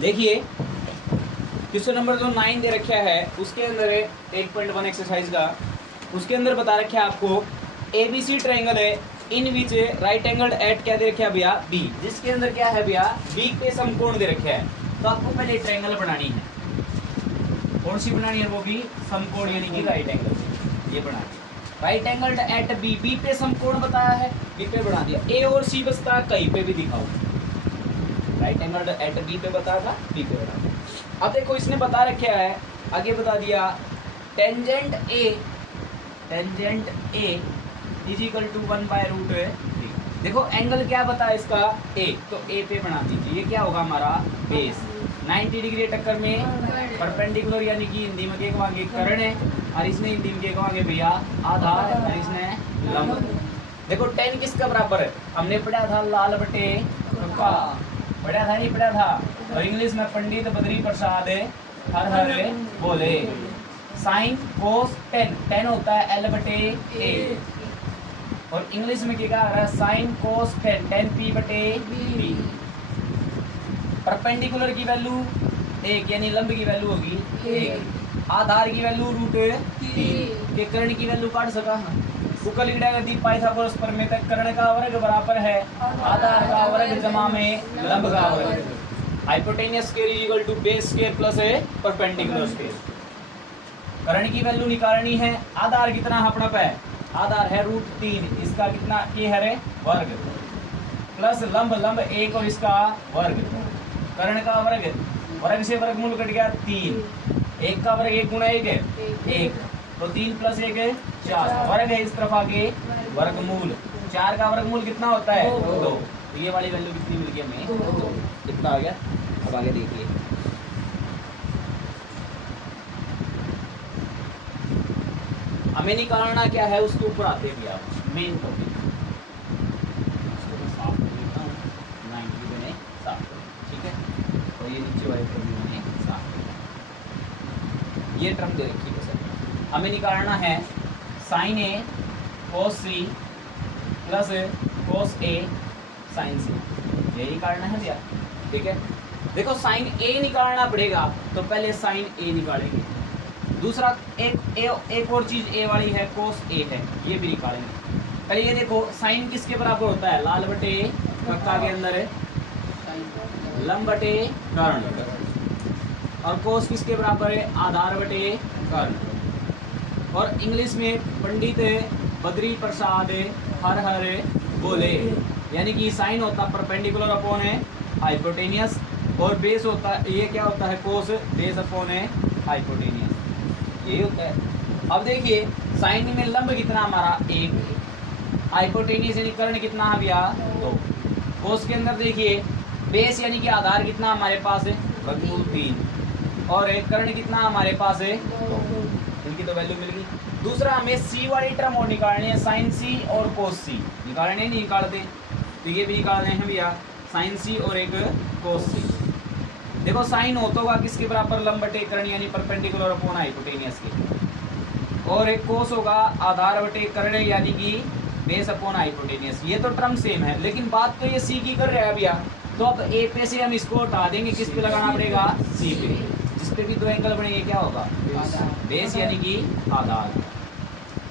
देखिए question number जो 9 दे रखा है उसके अंदर 8.1 एक्सरसाइज का, उसके अंदर बता रखा है आपको एबीसी ट्रायंगल है इन विच राइट एंगल एट क्या दे रखा है भैया बी, जिसके अंदर क्या है भैया बी पे समकोण दे रखा है। तो आपको पहले ट्रायंगल बनानी है, कौन सी बनानी है वो भी समकोण यानी कि राइट एंगल, ये बनानी है। Right angle at B, B पे समकोण बताया है बी पे बना दिया। ए और सी बसता है कहीं पे भी दिखाओ, राइट एंगल एट बी पे बताया था बी पे बना दिया। अब देखो इसने बता रखा है आगे बता दिया tangent A is equal to 1/√3। देखो एंगल क्या बताया इसका ए, तो ए पे बना दीजिए। ये क्या होगा हमारा बेस 90 डिग्री टक्कर में परपेंडिकुलर यानी कि हिंदी में क्या कहेंगे कर्ण है, और इसने हिंदी में क्या कहेंगे भैया आधार, और इसने लंब। देखो 10 किसका बराबर है, हमने पढ़ा था लाल बटे का, पढ़ा था नहीं पढ़ा था, और इंग्लिश में पंडित बद्री प्रसाद हर हर बोले। साइन कोस टेन होता है एल बटे ए, और इंग्लिश में क्या आ रहा है साइन कोस टेन पी बटे बी। परपेंडिकुलर की वैल्यू 1 यानी लंब की वैल्यू होगी 1, आधार की वैल्यू √3 के कर्ण की वैल्यू काट सका उकल दी पाइथागोरस प्रमेय तक कर्ण का वर्ग बराबर है आधार का वर्ग जमा में लंब का वर्ग। Hypotenuse square is equal to base square plus perpendicular square. कर्ण की वैल्यू निकालनी है, आधार कितना अपना पे आधार है √3, इसका कितना ये है वर्ग, प्लस लंब 1 और इसका वर्ग, कर्ण का वर्ग, वर्ग से वर्गमूल कट गया 3, 1 का वर्ग 1 गुणा 1 है 1, तो 3 + 1 है 4, वर्ग है इस तरफ आगे वर्गमूल, 4 का वर्गमूल कितना होता है 2, तो ये वाली वैल्यू कितनी मिल गई हमें 2, कितना आ गया। अब आगे देखिए हमें निकालना क्या है, उसके ऊपर आते भी आप मेन टॉपिक साफ कर देता हूँ 90 मैंने साफ कर, ठीक है, और ये नीचे वाले टर्म मैंने साफ कर, ये टर्म दे रखी है सर। हमें निकालना है साइन ए कोस सी प्लस कोस ए साइन सी, ये निकालना है भैया, ठीक है। देखो साइन ए निकालना पड़ेगा तो पहले साइन ए निकालेंगे, दूसरा एक और चीज ए वाली है कोस ए है, ये भी निकालेंगे। पहले ये देखो साइन किसके बराबर होता है लाल बटे कक्का के अंदर है लंब बटे कर्ण, और कोस किसके बराबर है आधार बटे कर्ण, और इंग्लिश में पंडित बद्री प्रसाद हर हर बोले, यानी कि साइन होता है परपेंडिकुलर अपॉन है हाइपोटेनियस, और बेस होता है ये क्या होता है कोस बेस अपॉन है हाइपोटेनियस, ये होता है। अब देखिए साइन में लंब कितना हमारा 1, हाइपोटेनियस यानी कर्ण कितना आ गया 2, कोस के अंदर देखिए बेस यानी कि आधार कितना हमारे पास है वर्गमूल 3, और एक कर्ण कितना हमारे पास है 2, इनकी तो वैल्यू मिल गई। दूसरा हमें सी वाली टर्म और निकालनी है साइन सी और कोस सी, निकालने नहीं निकालते तो ये भी निकालने हैं भैया साइन सी और एक कोस सी। देखो साइन होता होगा किसके बराबर लंब बटे कर्ण यानी परपेंडिकुलर अपॉन हाइपोटेनियस के, और एक कोस होगा आधार बटे कर्ण यानी कि बेस अपॉन हाइपोटेनियस। ये तो टर्म सेम है, लेकिन बात तो ये सी की कर रहा है भैया, तो अब ए पे से हम इसको हटा देंगे, किस पे लगाना पड़ेगा सी पे, जिस पे भी दो एंगल बनेंगे क्या होगा बेस यानी कि आधार,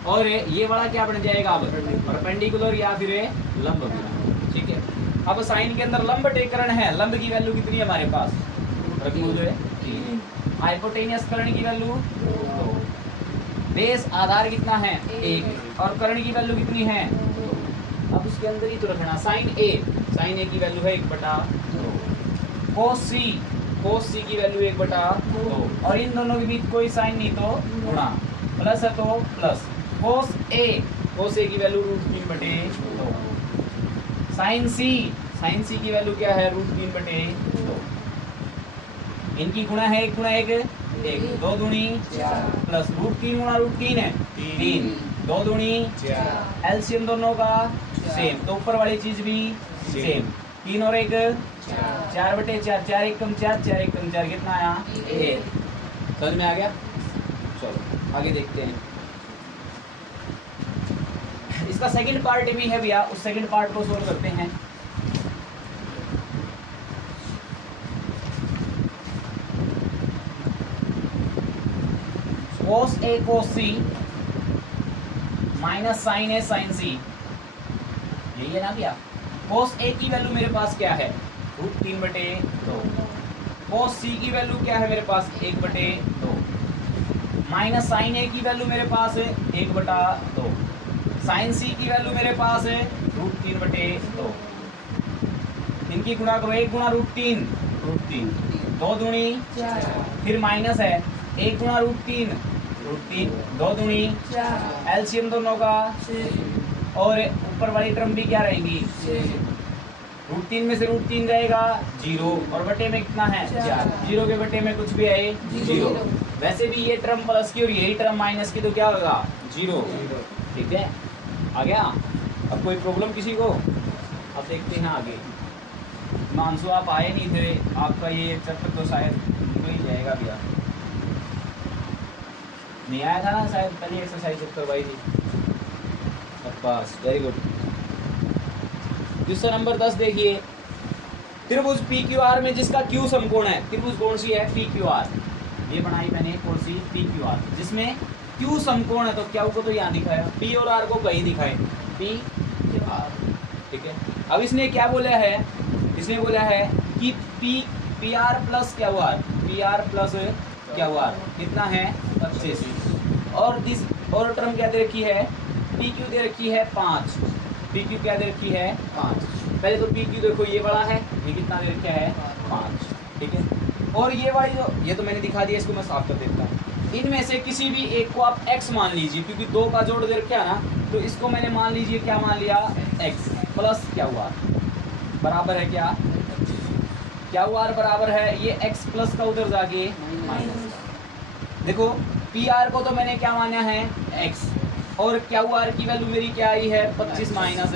और ये वाला क्या बन जाएगा अब परपेंडिकुलर या फिर लंब बना, ठीक है। अब साइन के अंदर लंब बटे कर्ण है, लंब की वैल्यू कितनी है हमारे पास वर्गमूल 3, हाइपोटेनियस कर्ण की वैल्यू 2, बेस आधार कितना है 1, और कर्ण की वैल्यू कितनी है 2। अब उसके अंदर ही तो रखना साइन ए की वैल्यू है 1/2, कोस सी की वैल्यू 1/2, और इन दोनों के बीच कोई साइन नहीं तो गुणा, प्लस है तो प्लस, कोस ए की वैल्यू √3/2, साइन सी की वैल्यू क्या है √3/2, इनकी गुणा है 1 गुणा 1 1, 2 दूनी 4, प्लस √3 गुणा √3 है 3, 2 दूनी 4, एलसीएम दोनों का सेम, तो ऊपर वाली चीज भी सेम, 3 और 1 4/4, 4 1 कम 4, 4 1 कम 4, कितना आया 1। समझ में आ गया, चलो आगे देखते हैं। इसका सेकंड पार्ट भी है भैया, उस सेकंड पार्ट को सोल्व करते हैं। cos A cos C minus sin A sin C, यही है ना भैया। cos A की वैल्यू मेरे पास क्या है, √3/2। cos C की वैल्यू क्या है मेरे पास, 1/2। माइनस sin A की वैल्यू मेरे पास है 1/2। sin C की वैल्यू मेरे पास है √3/2। इनकी गुणा करो, 1 गुणा √3, √3, 2 दूनी 4, फिर माइनस है 1 गुणा √3, √3, 2 दूनी 4, एलसीएम दोनों का 6, और ऊपर वाली टर्म भी क्या रहेंगी, √3 में से √3 जाएगा 0, और बटे में कितना है 4, 0 के बटे में कुछ भी है 0। वैसे भी ये टर्म प्लस की और यही टर्म माइनस की, तो क्या होगा 0। ठीक है, आ गया। अब कोई प्रॉब्लम किसी को? अब देखते हैं आगे। मानसू आप आए नहीं थे, आपका ये चैप्टर तो शायद निकल ही जाएगा भैया। नहीं आया था ना शायद, पहली एक्सरसाइज करवाई थी। बस, वेरी गुड। क्वेश्चन नंबर 10 देखिए, त्रिभुज PQR में जिसका Q समकोण है, त्रिभुज कौन सी है, PQR। ये बनाई मैंने कौन सी, PQR, जिसमें Q समकोण है, तो Q को तो यहाँ दिखाया, P और R को कहीं दिखाए, PQR। ठीक है, अब इसने क्या बोला है, इसने बोला है कि PR plus QR, PR plus QR कितना है 25, और टर्म क्या दे रखी है, PQ दे रखी है 5। PQ क्या दे रखी है 5। पहले तो PQ देखो, ये बड़ा है, ये कितना दे रखा है 5। ठीक है, और ये वाली जो, ये तो मैंने दिखा दिया, इसको मैं साफ कर देता हूँ। इनमें से किसी भी एक को आप x मान लीजिए, क्योंकि 2 का जोड़ दे रखा है ना, तो इसको मैंने मान लीजिए क्या मान लिया, x प्लस QR बराबर है क्या, QR बराबर है ये x प्लस का उधर जाके माइनस। देखो PR को तो मैंने क्या माना है x, और QR की वैल्यू मेरी क्या आई है 25 माइनस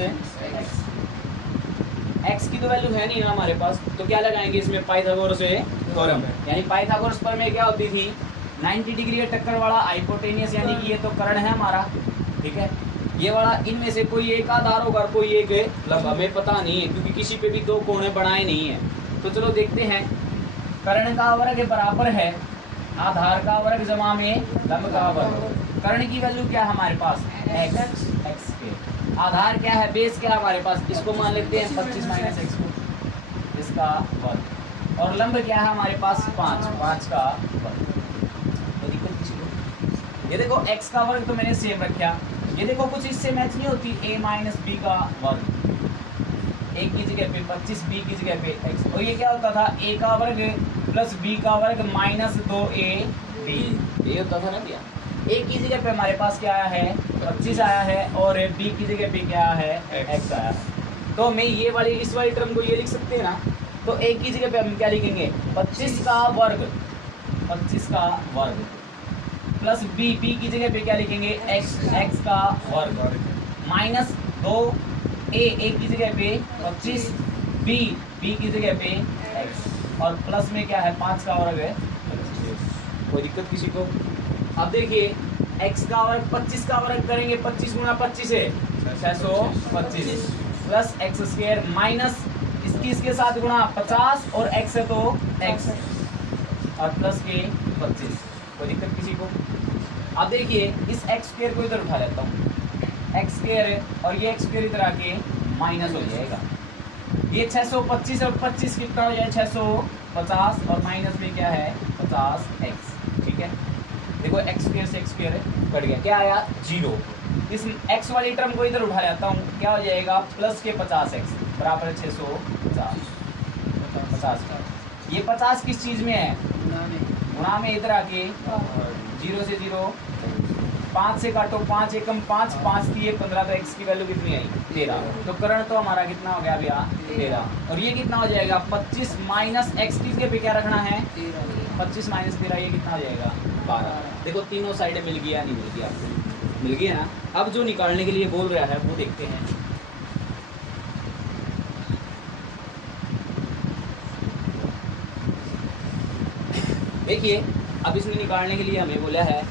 x की तो वैल्यू है नहीं ना हमारे पास, तो क्या लगाएंगे इसमें, पाइथागोरस थ्योरम। यानी पाइथागोरस पर में क्या होती थी, 90 डिग्री टक्कर वाला हाइपोटेनियस, यानी कि ये तो कर्ण है हमारा। ठीक है, ये वाला इनमें से कोई एक आधार होगा, कोई एक लंब, हमें पता नहीं है, क्योंकि किसी पे भी 2 कोणे बनाए नहीं है। तो चलो देखते हैं, कर्ण का वर्ग बराबर है आधार का वर्ग जमा में लंब का वर्ग। कर्ण की वैल्यू क्या है हमारे पास, x के, आधार क्या है, बेस क्या है हमारे पास, इसको मान लेते हैं 25 माइनस x को, इसका वर्ग, और लंब क्या है हमारे पास 5 का वर्ग। तो दिक्कत किसी को? ये देखो x का वर्ग तो मैंने सेम रखा, ये देखो कुछ इससे मैच नहीं होती, a माइनस b का वर्ग, a की जगह पे 25, b की जगह पे x, और ये क्या होता था, a का वर्ग प्लस b का वर्ग माइनस 2ab, ये होता था ना भैया। a की जगह पे हमारे पास क्या आया है 25 आया है, और b की जगह पे क्या आया है x आया है। तो मैं ये वाली इस वाली टर्म को ये लिख सकते हैं ना, तो a की जगह पे हम क्या लिखेंगे 25 का वर्ग, 25 का वर्ग प्लस b की जगह पे क्या लिखेंगे x का वर्ग, माइनस 2a की जगह पे 25, b की जगह पे x, और प्लस में क्या है 5 का वर्ग है। कोई दिक्कत किसी को? अब देखिए x का वर्ग 25 का वर्ग करेंगे, 25 गुणा 25 है 625, प्लस x² माइनस इसके साथ गुणा 50, और x है तो x, और प्लस के 25। कोई दिक्कत किसी को? अब देखिए इस x² को इधर उठा लेता हूँ, x² और ये x² इधर आके माइनस हो जाएगा, ये 625 और 25 कितना हो जाए 650, और माइनस में क्या है 50x। ठीक है, देखो x² से x² कट गया, क्या आया 0। इस x वाली टर्म को इधर उठा लेता हूँ, क्या हो जाएगा प्लस के 50x बराबर है 650। ये 50 किस चीज़ में है, गुणा में, इधर आके 0 से 0, 5 से काटो, 5 एकम 5, 5 की 15, तो x की वैल्यू कितनी आई 13। तो कर्ण तो हमारा कितना हो गया भैया 13, और ये कितना हो जाएगा 25 माइनस x की जगह पे क्या रखना है 25 माइनस 13, ये कितना हो जाएगा 12। देखो तीनों साइड मिल गया, नहीं मिल गया, आपको मिल गया ना। अब जो निकालने के लिए बोल रहा है वो देखते हैं। देखिए अब इसमें निकालने के लिए हमें बोला है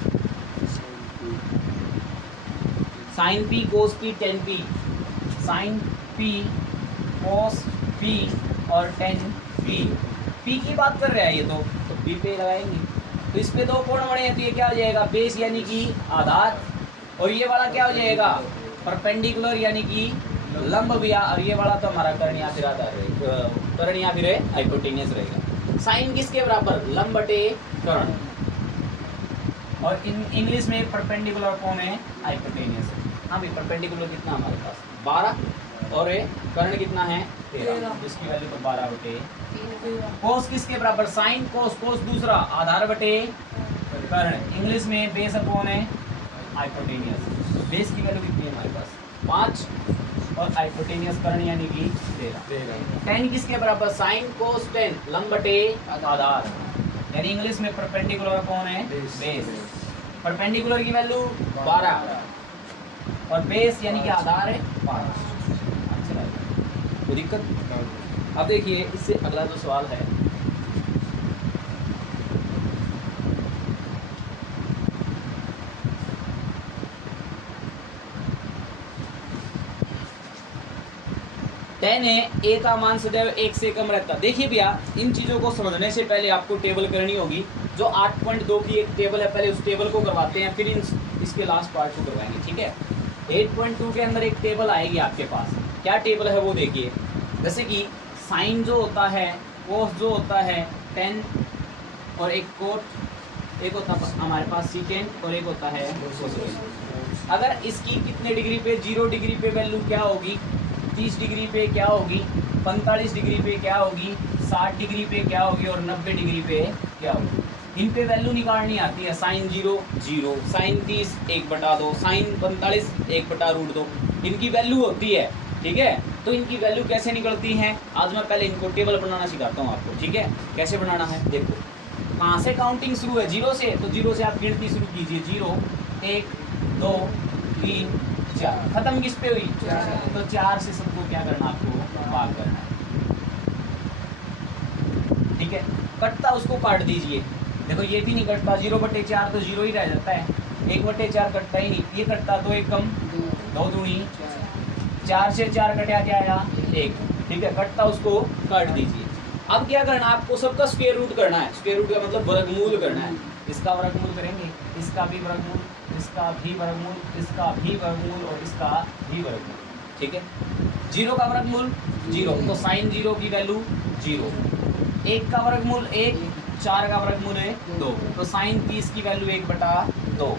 sine p cos p tan p, sine p cos p और टेन p। p की बात कर रहा है ये तो p पे लगाएंगे, तो इस पे दो कोण बने हैं, तो ये क्या हो जाएगा, बेस यानी कि आधार, और ये वाला क्या हो जाएगा, परपेंडिकुलर यानी कि लंब भी, और ये वाला तो हमारा कर्ण या फिर आधार रहेगा, कर्ण या फिर हाइपोटेनियस रहेगा। साइन किसके बराबर, लंब बटे कर्ण, और इंग्लिश में परपेंडिकुलर कौन है, हाइपोटेनियस। हाँ भाई, परपेंडिकुलर कितना हमारे पास 12, और कर्ण कितना है 13, इसकी वैल्यू तो 12 बटे। कोस किसके बराबर, साइन कोस, कोस दूसरा आधार बटे कर्ण, इंग्लिश में बेस अपॉन है हाइपोटेनियस। बेस की वैल्यू कितनी है हमारे पास 5, और हाइपोटेनियस कर्ण यानी कि 13। टेन किसके बराबर, साइन कोस टेन लंब बटे आधार, यानी इंग्लिश में परपेंडिकुलर कौन है, बेस। परपेंडिकुलर की वैल्यू 12, और बेस यानी कि आधार है 5। अच्छा, कोई दिक्कत। अब देखिए इससे अगला जो सवाल है, टेन है, ए का मान सदैव 1 से कम रहता। देखिए भैया, इन चीज़ों को समझने से पहले आपको टेबल करनी होगी। जो 8.2 की एक टेबल है, पहले उस टेबल को करवाते हैं, फिर इसके लास्ट पार्ट को करवाएंगे, ठीक है। 8.2 के अंदर एक टेबल आएगी आपके पास, क्या टेबल है वो देखिए। जैसे कि साइन जो होता है, कोस जो होता है 10, और एक कोट, एक होता है हमारे पास सीकेंट, और एक होता है कोसेकेंट। अगर इसकी कितने डिग्री पे, 0 डिग्री पे वैल्यू क्या होगी, 30 डिग्री पे क्या होगी, 45 डिग्री पे क्या होगी, 60 डिग्री पे क्या होगी, और 90 डिग्री पे क्या होगी। इन पे वैल्यू निकालनी आती है। साइन 0 0, साइन 30 1/2, साइन 45 1/√2, इनकी वैल्यू होती है, ठीक है। तो इनकी वैल्यू कैसे निकलती है, आज मैं पहले इनको टेबल बनाना सिखाता हूँ आपको, ठीक है। कैसे बनाना है देखो, कहाँ से काउंटिंग शुरू है, 0 से, तो 0 से आप गिनती शुरू कीजिए। 0 1 2 3 4, खत्म किस पे हुई, तो 4 से सबको क्या करना, आपको भाग करना है, ठीक है। कटता उसको काट दीजिए। देखो ये भी नहीं कटता, 0/4 तो 0 ही रह जाता है, 1/4 कटता ही नहीं, ये कटता तो 1 कम 2 दूनी 4 से 4 कटा क्या आया 1, ठीक है। कटता उसको काट दीजिए। अब क्या करना, आपको सबका स्क्वायर रूट करना है। स्क्वायर रूट का मतलब वर्गमूल करना है। इसका वर्गमूल करेंगे, इसका भी वर्गमूल, इसका भी वर्गमूल, इसका भी वर्गमूल, और इसका भी वर्गमूल, ठीक है। 0 का वर्गमूल 0, तो साइन 0 की वैल्यू 0। 1 का वर्गमूल 1, 4 का वर्गमूल है 2, तो साइन 30 की वैल्यू 1/2।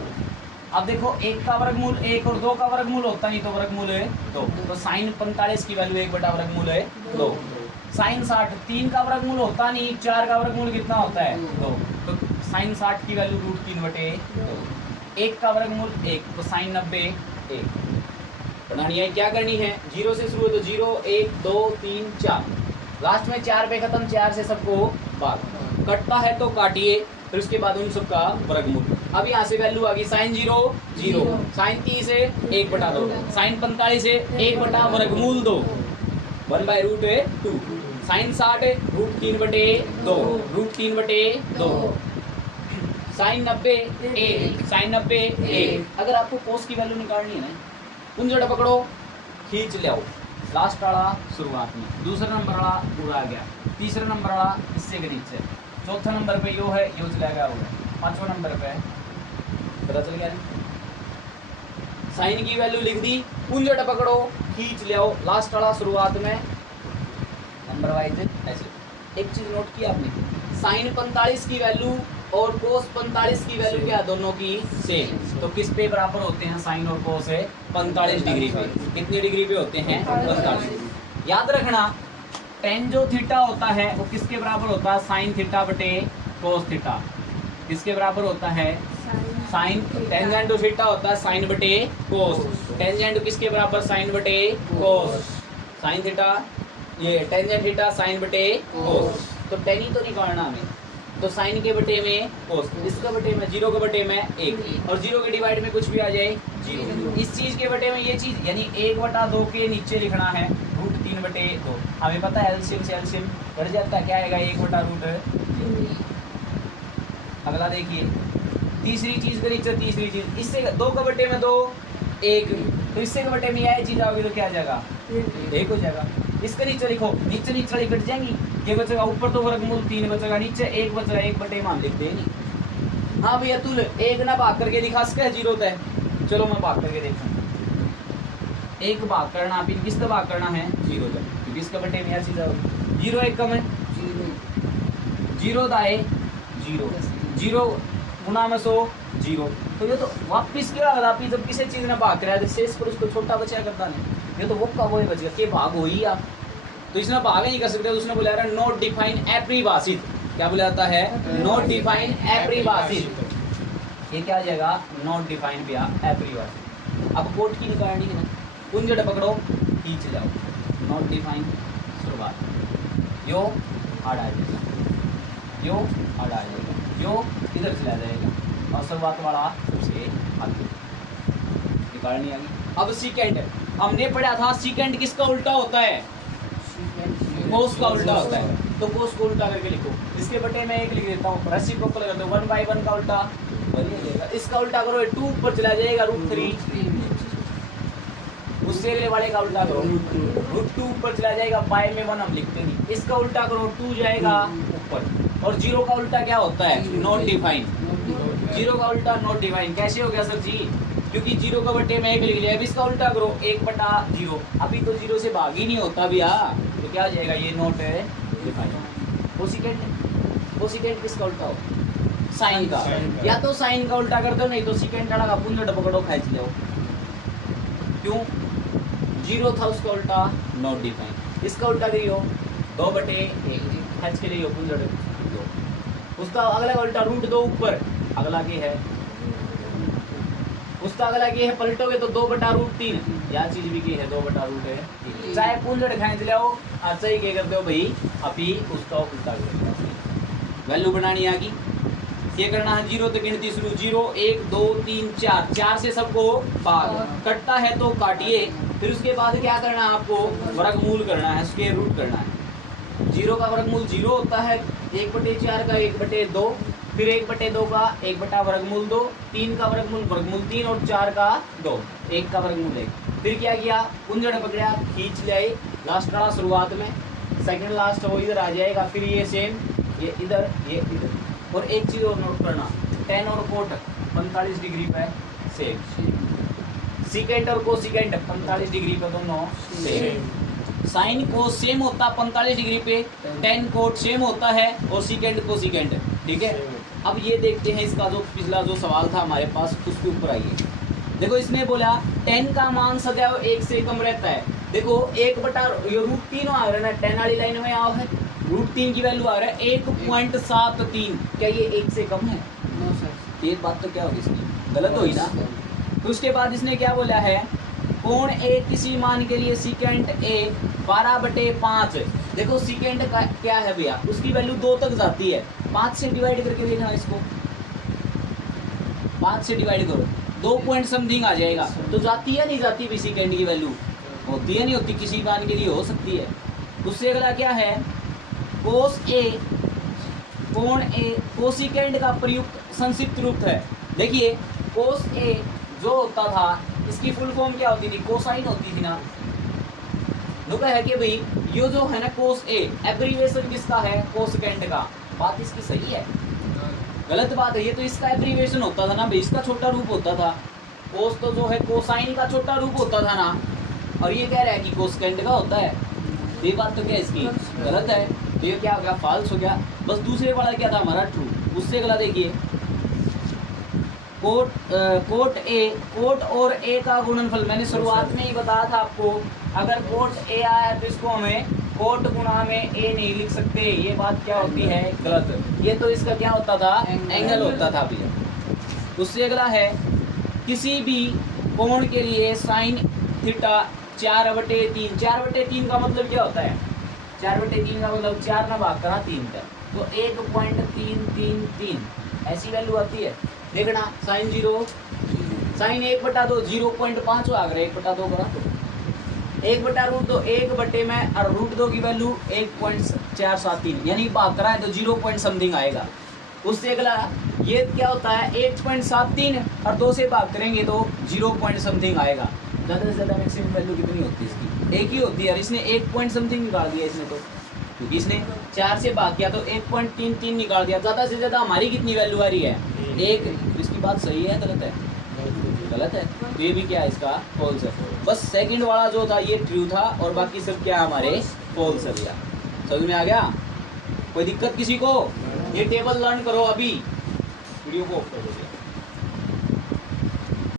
अब देखो 1 का वर्गमूल 1, और 2 का वर्गमूल होता नहीं, तो वर्गमूल है 2, तो साइन 45 की वैल्यू 1/वर्गमूल है 2। साइन 60, 3 का वर्गमूल होता नहीं, 4 का वर्गमूल कितना होता है 2, तो साइन 60 की वैल्यू √3/2। 1 का वर्गमूल 1, तो साइन 90 1। बनानी है, क्या करनी है, 0 से शुरू है, तो 0 1 2 3 4, लास्ट में 4 पे खत्म, 4 से सबको भाग। कटता है तो काटिए, फिर उसके बाद उन सबका वर्गमूल। अब यहाँ से वैल्यू आ गई, साइन 0 0, साइन 30 है 1/2, साइन 45 है 1/√2, 1/√2, साइन 60 √3/2, √3/2, साइन 90 1, साइन 90 1। अगर आपको कोस की वैल्यू निकालनी है ना, कुंजड़ पकड़ो, खींच ले आओ, लास्ट वाला शुरुआत में, दूसरा नंबर वाला पूरा आ गया, तीसरा नंबर वाला इससे के नीचे, चौथा नंबर पे यो है, यो चला गया होगा, 5वां नंबर पे पता चल गया। साइन की वैल्यू लिख दी, कुंजड़ पकड़ो, खींच ले आओ, लास्ट वाला शुरुआत में, नंबर वाइज ऐसे। एक चीज नोट की आपने, साइन 45 की वैल्यू और कोस 45 की वैल्यू क्या, दोनों की सेम, तो किस पे बराबर होते हैं, साइन और कोस है 45 डिग्री पे। कितनी डिग्री पे होते हैं, 45। याद रखना, टेन जो थीटा होता है वो किसके बराबर होता है, साइन थीटा बटे कोस थीटा। किसके बराबर होता है, साइन, टेंजेंट टू थीटा होता है साइन बटे कोस, टेंजेंट टू किसके बराबर, साइन बटे कोस, साइन थीटा, ये टेंजेंट थीटा साइन बटे कोस। तो टेन ही तो निकालना हमें, तो साइन के बटे में कोस, इसका बटे में 0 के बटे में 1, और 0 के डिवाइड में कुछ भी आ जाए 0। इस चीज के बटे में ये चीज, यानी 1/2 के नीचे लिखना है √3/2। हमें पता है एलसीएम से एलसीएम कट जाता है, क्या आएगा 1/√3। अगला देखिए, तीसरी चीज के नीचे तीसरी चीज, इससे 2 के बटे में 2 1, तो इससे के बटे में यह चीज आओगी तो क्या आ जाएगा 1 हो जाएगा। इसके नीचे लिखो, नीचे नीचे कट जाएंगी, ये बचेगा ऊपर तो वर्गमूल 3 बचेगा, नीचे 1 बचेगा, 1/, मान लिख देंगे, हाँ भैया तू एक ना भाग करके दिखा सके जीरो तय। चलो मैं भाग करके देखूँ। एक भाग करना आप किसका भाग करना है जीरो तक, क्योंकि इसका बटे में यार सीधा जीरो एक कम है जीरो दाए जीरो जीरो गुना में 100 जीरो। तो ये तो वापिस क्या आप जब किसी चीज में भाग रहा है शेष पर उसको छोटा बचा करता नहीं, ये तो वो का वो ही बचेगा कि भाग हो ही आप, तो इसने भाग नहीं कर सकते। उसने बोला रहा नॉट डिफाइन अपरिभाषित। क्या बोला जाता है नॉट डिफाइन अपरिभाषित। ये क्या आ जाएगा नॉट डिफाइन पे अपरिभाषित। अब कोट की निकालनी है ना, कुंजड़ पकड़ो खींच जाओ, नॉट डिफाइन शुरुआत यो आड़ आ जाएगा, यो आड़ आ जाएगा, यो इधर चला जाएगा और शुरुआत वाला सबसे आगे निकालनी आ गई। अब सेकंड हमने पढ़ा था सेकंड किसका उल्टा होता है कोस का उल्टा होता है, तो कोस को उल्टा करके लिखो। इसके बटे में एक लिख देता हूँ रेसिप्रोकल करते हो 1/1 का उल्टा बन जाएगा। इसका उल्टा करो 2 ऊपर चला जाएगा √3, उससे अगले वाले का उल्टा करो √2 ऊपर चला जाएगा, पाई में 1 हम लिखते नहीं। इसका उल्टा करो 2 जाएगा ऊपर, और जीरो का उल्टा क्या होता है नॉट डिफाइन। जीरो का उल्टा नॉट डिफाइन कैसे हो गया सर जी, क्योंकि जीरो का बटे में एक लिख लिया। अब इसका उल्टा करो 1/0, अभी तो जीरो से भाग ही नहीं होता भैया, तो क्या आ जाएगा ये नॉट डिफाइन। कोसिकेंट किसका उल्टा हो साइन का, या तो साइन का उल्टा कर दो, नहीं तो सेकेंड टाड़ा का पुंजड़ पकड़ो खींच जाओ। क्यों जीरो था उसका उल्टा नॉट डिफाइन। इसका उल्टा करियो 2/1 खींच के लियो पुंजड़ 2। उसका अगला का उल्टा √2 ऊपर, अगला के है उसका अगला के है पलटोगे तो 2/√3, या चीज भी की है 2/√3। चाहे पुंजड़ खींच लियो अच्छा ही क्या करते हो भाई, अभी उसका उल्टा कर वैल्यू बनानी आ गई। ये करना है जीरो तक गिनती शुरू, 0 1 2 3 4, 4 से सबको भाग कटता है तो काटिए। फिर उसके बाद क्या करना है आपको वर्गमूल करना है, स्क्वायर रूट करना है। 0 का वर्गमूल 0 होता है, 1/4 का 1/2, फिर 1/2 का 1/√2, 3 का वर्गमूल 3 और 4 का 2, 1 का वर्गमूल 1। फिर क्या किया कुंजड़ पकड़ा खींच ले लास्ट वाला शुरुआत में, सेकंड लास्ट वो इधर आ जाएगा, फिर ये सेम ये इधर ये इधर। और एक चीज और नोट करना, tan और कोट 45 डिग्री पे सेम, सेकेंड और कोसिकेंट 45 डिग्री पे दोनों सेम। साइन को सेम होता 45 डिग्री पे, tan कोट सेम होता है और सेकेंड कोसिकेंट, ठीक है। अब ये देखते हैं इसका जो पिछला जो सवाल था हमारे पास उसके ऊपर आइए। देखो इसने बोला tan का मान सदैव 1 से कम रहता है। देखो 1/√3 आ रहा है ना, tan वाली लाइन में आओ है √3 की वैल्यू आ रहा है 1.73, क्या ये 1 से कम है? ये बात तो क्या होगी इसकी गलत होगी ना। तो उसके बाद इसने क्या बोला है कोण ए किसी मान के लिए सेकेंड ए 12/5। देखो सेकेंड का क्या है भैया, उसकी वैल्यू 2 तक जाती है, 5 से डिवाइड करके देखना इसको, 5 से डिवाइड करो 2 पॉइंट समथिंग आ जाएगा। तो जाती है नहीं जाती भी सेकेंड की वैल्यू, होती है नहीं होती, किसी मान के लिए हो सकती है। उससे अगला क्या है कोस ए, कोण ए कोसिकेंड का प्रयुक्त संक्षिप्त रूप है। देखिए कोस ए जो होता था इसकी फुल फॉर्म क्या होती थी कोसाइन होती थी ना। लोग है कि भाई ये जो है ना कोस ए एब्रीविएशन किसका है कोसिकेंड का, बात इसकी सही है गलत बात है? ये तो इसका एब्रीविएशन होता था ना भाई, इसका छोटा रूप होता था। कोस तो जो है कोसाइन का छोटा रूप होता था ना, और ये कह रहा है कि कोसिकेंड का होता है, ये बात तो क्या इसकी गलत है। तो ये क्या हो गया फॉल्स हो गया। बस दूसरे वाला क्या था हमारा ट्रू। उससे अगला देखिए कोट और ए का गुणनफल, मैंने शुरुआत में ही बताया था आपको, अगर कोट ए आया तो इसको हमें कोट गुणा में ए नहीं लिख सकते, ये बात क्या होती है गलत। ये तो इसका क्या होता था एंगल होता था भैया। उससे अगला है किसी भी कोण के लिए साइन थीटा 4/3, 4/3 का मतलब क्या होता है 4/3 का मतलब 4 ना भाग करा 3 का, तो 1.333 ऐसी वैल्यू आती है। देखना साइन 0 साइन 1/2 0.5 आ गया 1/2 करा तो 1/√2 1 बटे में और √2 की वैल्यू 1.473 यानी भाग करा है तो 0 पॉइंट समथिंग आएगा। उससे अगला ये क्या होता है 1.73 और 2 से भाग करेंगे तो 0 पॉइंट समथिंग आएगा। ज़्यादा से ज़्यादा मैक्सिमम वैल्यू कितनी होती है इसकी, एक ही होती है यार। इसने 1 पॉइंट समथिंग निकाल दिया इसने तो, क्योंकि इसने 4 से भाग किया तो 1.33 निकाल दिया। ज़्यादा से ज़्यादा हमारी कितनी वैल्यू आ रही है एक इसकी बात सही है गलत है? गलत है, तो ये भी क्या है इसका फॉल्स है। बस सेकंड वाला जो था ये ट्रू था और बाकी सब क्या हमारे फॉल्स है भैया। समझ में आ गया? कोई दिक्कत किसी को? ये टेबल लर्न करो अभी, वीडियो को ऑफ कर दो।